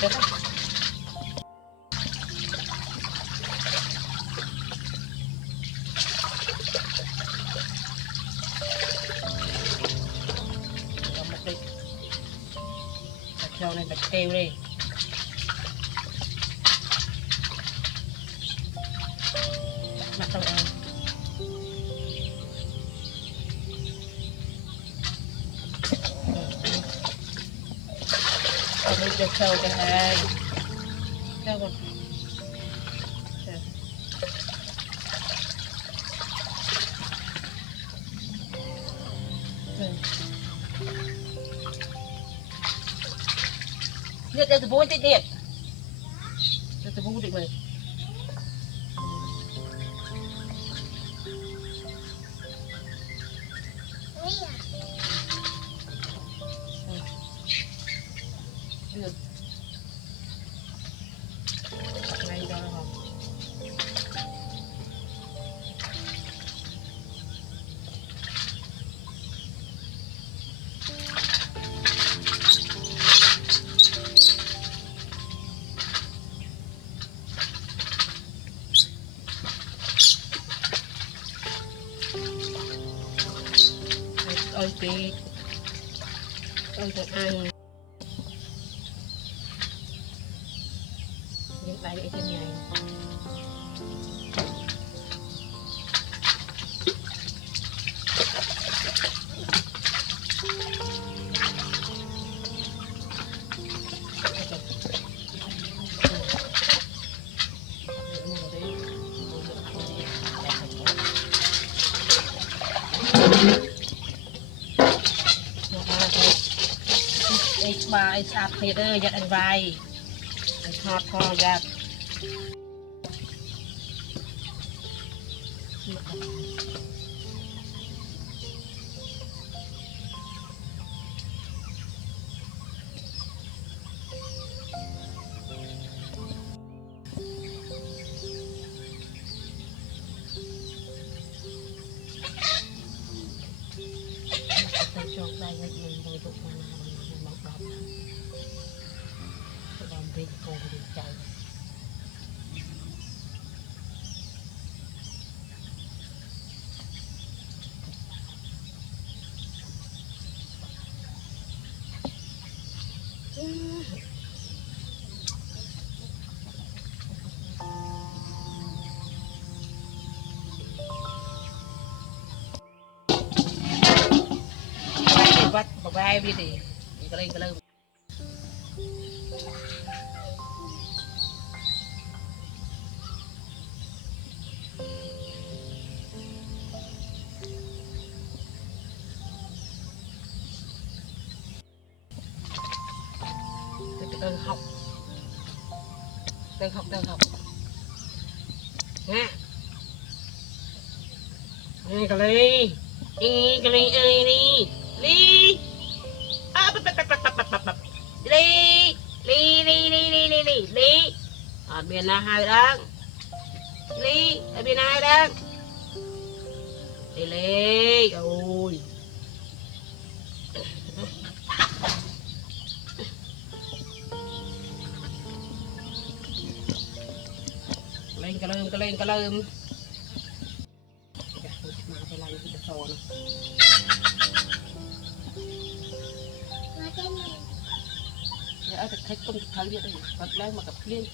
chết đi theo này bạch kêu đi mặt đầu đi cho sâu cho hai theo một liệt ra từ bốn trên liệt ra từ bốn định mày được ngay đó hả ơi chị ơi thật ăn những bài để trên này bà ấy sạp thiệt ơi giật anh vai anh thọt thò ra cho đây mình rồi tụi mình bọc bọc làm việc cùng đi chạy bắt bọc vai đi thì cái lên đơn học ha nghe cái ly ơi đi ly à ly ở bên là hai đang ly ở bên hai đang ly ôi lên cái lơm mà phải làm cái sò này ở thực khách công thấy vậy đấy, bắt lấy mà gặp liên